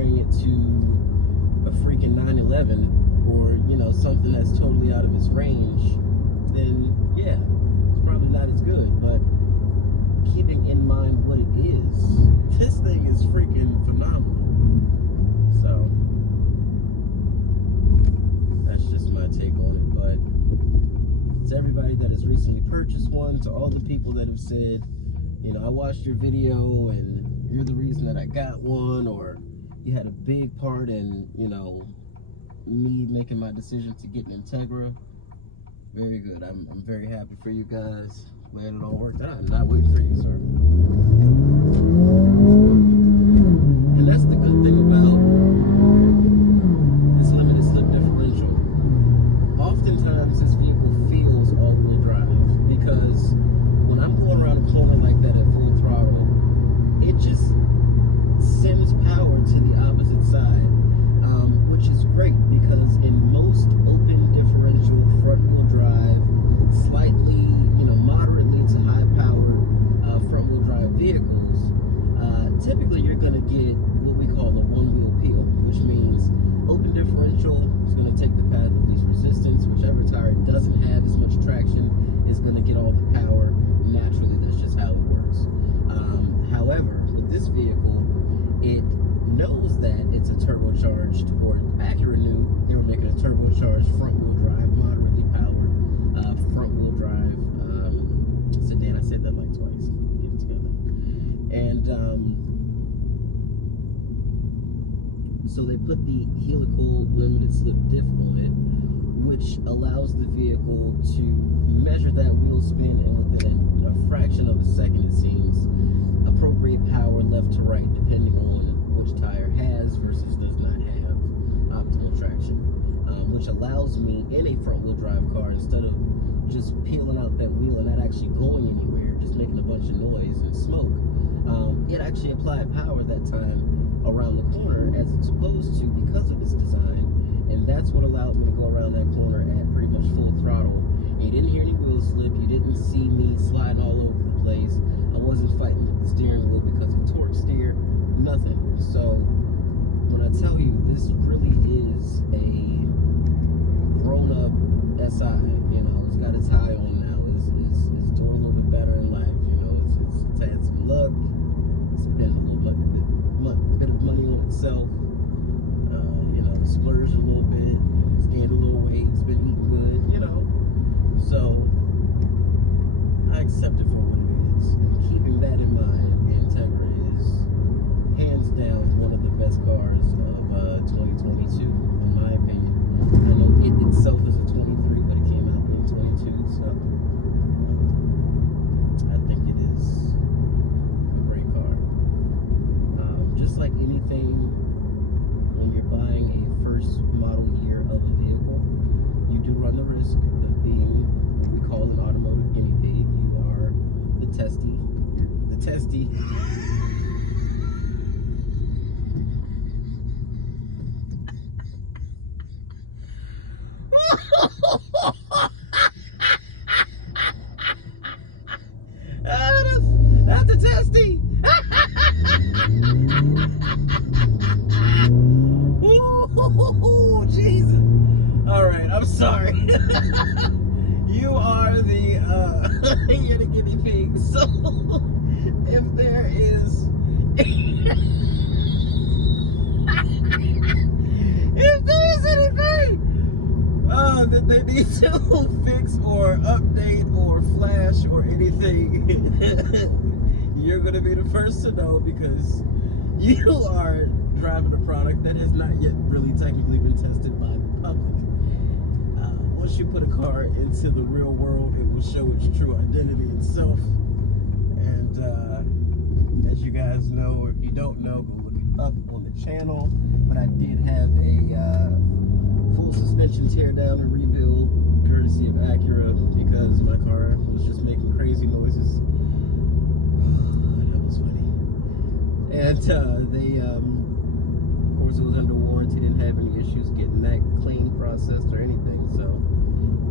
comparing it to a freaking 911 or, you know, something that's totally out of its range, then yeah, it's probably not as good. But keeping in mind what it is, this thing is freaking phenomenal. So that's just my take on it. But to everybody that has recently purchased one, to all the people that have said, you know, I watched your video and you're the reason that I got one, or you had a big part in, you know, me making my decision to get an Integra. Very good. I'm very happy for you guys. Glad it all worked out. I'm not waiting for you, sir. And that's the good thing about this limited slip differential. Oftentimes this vehicle feels all-wheel drive because when I'm going around a corner like that at full throttle, it just sends power to the opposite side, which is great because in most open differential front-wheel drive, slightly, you know, moderately to high-powered front-wheel drive vehicles, typically you're going to get what we call a one-wheel peel, which means open differential is going to take the path of least resistance. Whichever tire doesn't have as much traction is going to get all the power naturally. That's just how it works. However, with this vehicle, it knows that it's a turbocharged, or Acura knew they were making a turbocharged front-wheel drive, moderately powered front-wheel drive sedan. I said that like twice. Get it together. And so they put the Helical limited slip diff on it, which allows the vehicle to measure that wheel spin and within a fraction of a second, it seems, appropriate power left to right depending on which tire has versus does not have optimal traction, which allows me in a front-wheel drive car, instead of just peeling out that wheel and not actually going anywhere, just making a bunch of noise and smoke, it actually applied power that time around the corner as it's supposed to because of its design, and that's what allowed me to go around that corner at pretty much full throttle. You didn't hear any wheel slip, you didn't see me sliding all over the place, I wasn't fighting with the steering wheel because of torque steer, nothing. So when I tell you this really is a grown-up SI, you know, it's got its high on now, it's doing a little bit better in life, you know, it's had some luck, it's spent a little bit of money on itself, you know, splurged a little bit, it's gained a little weight, it's been eating good, you know, so I accept it for what it is. And keeping that in mind, the Integra is hands down one of the best cars of 2022, in my opinion. I know it itself is a 23, but it came out in 22, so I think it is a great car. Just like anything, when you're buying a first model year of a vehicle, you do run the risk of being what we call an automotive guinea pig. You are the testy. You're the testy. That's the testy. Ooh, Jesus. All right, I'm sorry. You are you're the guinea pig. So if there is anything that they need to fix or update or flash or anything, you're gonna be the first to know, because you are driving a product that has not yet really technically been tested by the public. Once you put a car into the real world, it will show its true identity itself. And as you guys know, or if you don't know, go look it up on the channel. But I did have a full suspension tear down and rebuild, courtesy of Acura, because my car was just making crazy noises. That was funny. And they, of course, it was under warranty, didn't have any issues getting that clean processed or anything. So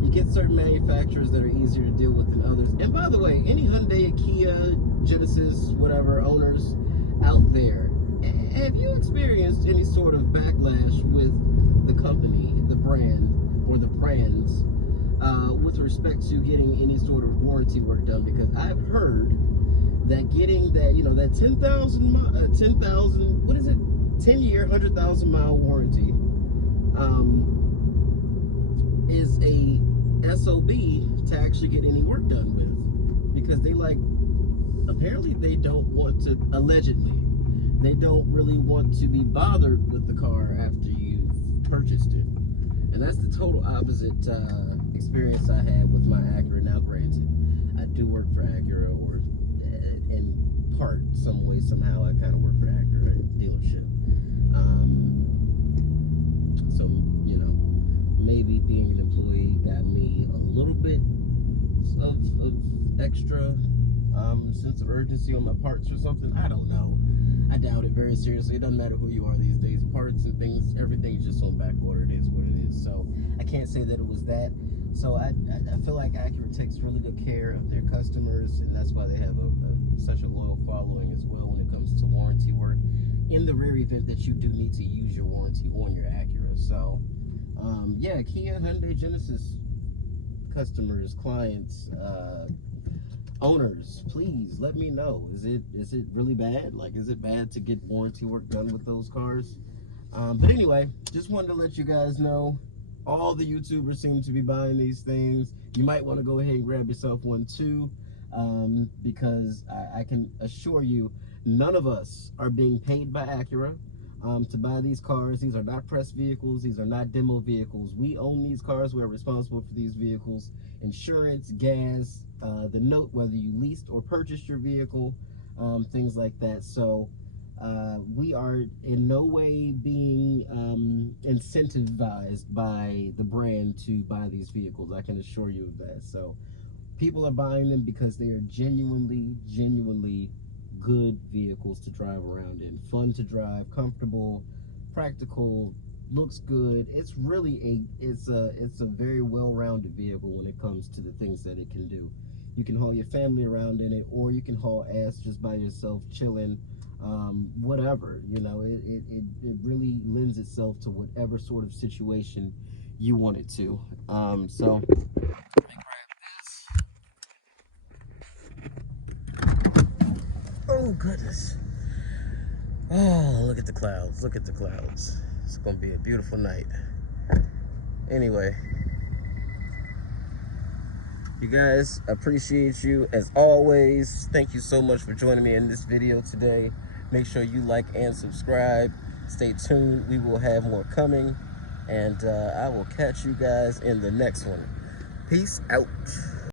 you get certain manufacturers that are easier to deal with than others. And by the way, any Hyundai, Kia, Genesis, whatever owners out there, Have you experienced any sort of backlash with the company, the brand, or the brands with respect to getting any sort of warranty work done? Because I've heard that getting that, you know, that 10,000, what is it? 10-year, 100,000-mile warranty is a SOB to actually get any work done with. Because they apparently they don't want to, allegedly, they don't really want to be bothered with the car after you've purchased it. And that's the total opposite experience I had with my Acura. Now, granted, I do work for Acura, or in part, some way, somehow, I kind of work for the Acura dealership. So, you know, maybe being an employee got me a little bit of extra sense of urgency on my parts or something. I don't know. I doubt it very seriously. It doesn't matter who you are these days. Parts and things, everything's just on back order. It is what it is. So I can't say that it was that. So I feel like Acura takes really good care of their customers, and that's why they have such a loyal following as well when it comes to warranty work, in the rare event that you do need to use your warranty on your Acura. So yeah, Kia, Hyundai, Genesis customers, clients, owners, please let me know. Is it really bad? Like, is it bad to get warranty work done with those cars? But anyway, just wanted to let you guys know, all the YouTubers seem to be buying these things. You might want to go ahead and grab yourself one too, because I can assure you, none of us are being paid by Acura to buy these cars. These are not press vehicles. These are not demo vehicles. We own these cars. We're responsible for these vehicles. Insurance, gas, the note, whether you leased or purchased your vehicle, things like that. So we are in no way being incentivized by the brand to buy these vehicles. I can assure you of that. So people are buying them because they are genuinely good vehicles to drive around in. Fun to drive, comfortable, practical, looks good. It's really it's a very well-rounded vehicle when it comes to the things that it can do. You can haul your family around in it, or you can haul ass just by yourself, chilling, whatever. You know, it really lends itself to whatever sort of situation you want it to. So oh goodness. Oh, look at the clouds. Look at the clouds. It's gonna be a beautiful night. Anyway, you guys, appreciate you as always. Thank you so much for joining me in this video today. Make sure you like and subscribe. Stay tuned. We will have more coming. And I will catch you guys in the next one. Peace out.